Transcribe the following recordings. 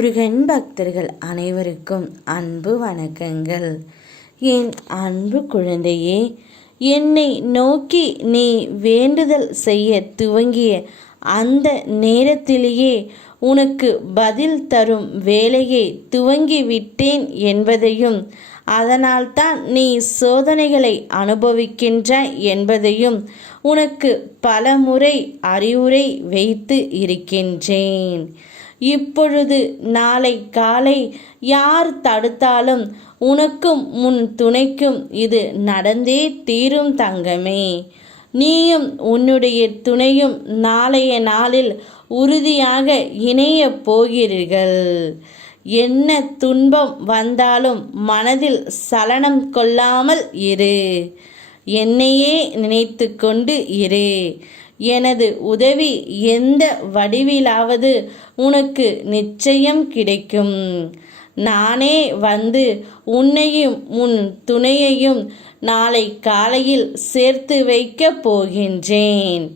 முருகன் பக்தர்கள் அனைவருக்கும் அன்பு வணக்கங்கள். என் அன்பு குழந்தையே, என்னை நோக்கி நீ வேண்டுதல் செய்ய துவங்கிய அந்த நேரத்திலேயே உனக்கு பதில் தரும் வேலையை துவங்கிவிட்டேன் என்பதையும், அதனால்தான் நீ சோதனைகளை அனுபவிக்கின்றாய் என்பதையும் உனக்கு பலமுறை அறிவுரை வைத்து இருக்கின்றேன். இப்பொழுது நாளை காலை யார் தடுத்தாலும் உனக்கும் உன் துணைக்கும் இது நடந்தே தீரும் தங்கமே. நீயும் உன்னுடைய துணையும் நாளைய நாளில் உறுதியாக இணைய போகிறீர்கள். என்ன துன்பம் வந்தாலும் மனதில் சலனம் கொள்ளாமல் இரு. என்னையே நினைத்து கொண்டு இரு. எனது உதவி எந்த வடிவிலாவது உனக்கு நிச்சயம் கிடைக்கும். நானே வந்து உன்னையும் உன் துணையையும் நாளை காலையில் சேர்த்து வைக்கப் போகின்றேன்.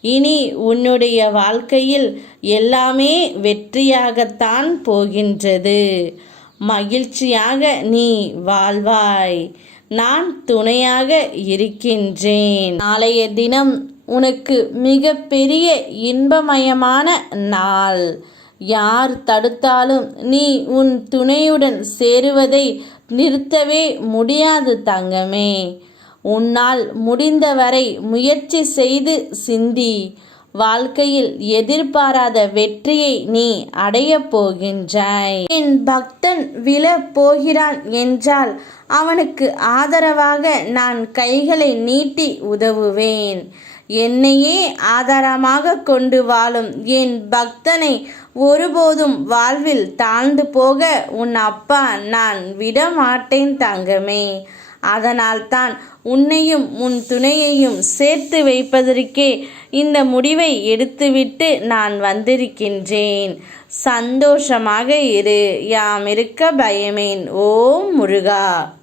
இனி உன்னுடைய வாழ்க்கையில் எல்லாமே வெற்றியாகத்தான் போகின்றது. மகிழ்ச்சியாக நீ வாழ்வாய். நான் துணையாக இருக்கின்றேன். நாளைய தினம் உனக்கு மிக பெரிய இன்பமயமான நாள். யார் தடுத்தாலும் நீ உன் துணையுடன் சேருவதை நிறுத்தவே முடியாது தங்கமே. உன்னால் முடிந்தவரை முயற்சி செய்து சிந்தி. வாழ்க்கையில் எதிர்பாராத வெற்றியை நீ அடையப் போகின்றாய். என் பக்தன் விழப் போகிறான் என்றால் அவனுக்கு ஆதரவாக நான் கைகளை நீட்டி உதவுவேன். என்னையே ஆதாரமாக கொண்டு வாழும் என் பக்தனை ஒருபோதும் வாழ்வில் தாழ்ந்து போக உன் அப்பா நான் விடமாட்டேன் தங்கமே. அதனால்தான் உன்னையும் உன் துணையையும் சேர்த்து வைப்பதற்கே இந்த முடிவை எடுத்துவிட்டு நான் வந்திருக்கின்றேன். சந்தோஷமாக இரு. யாம் இருக்க பயமேன். ஓம் முருகா.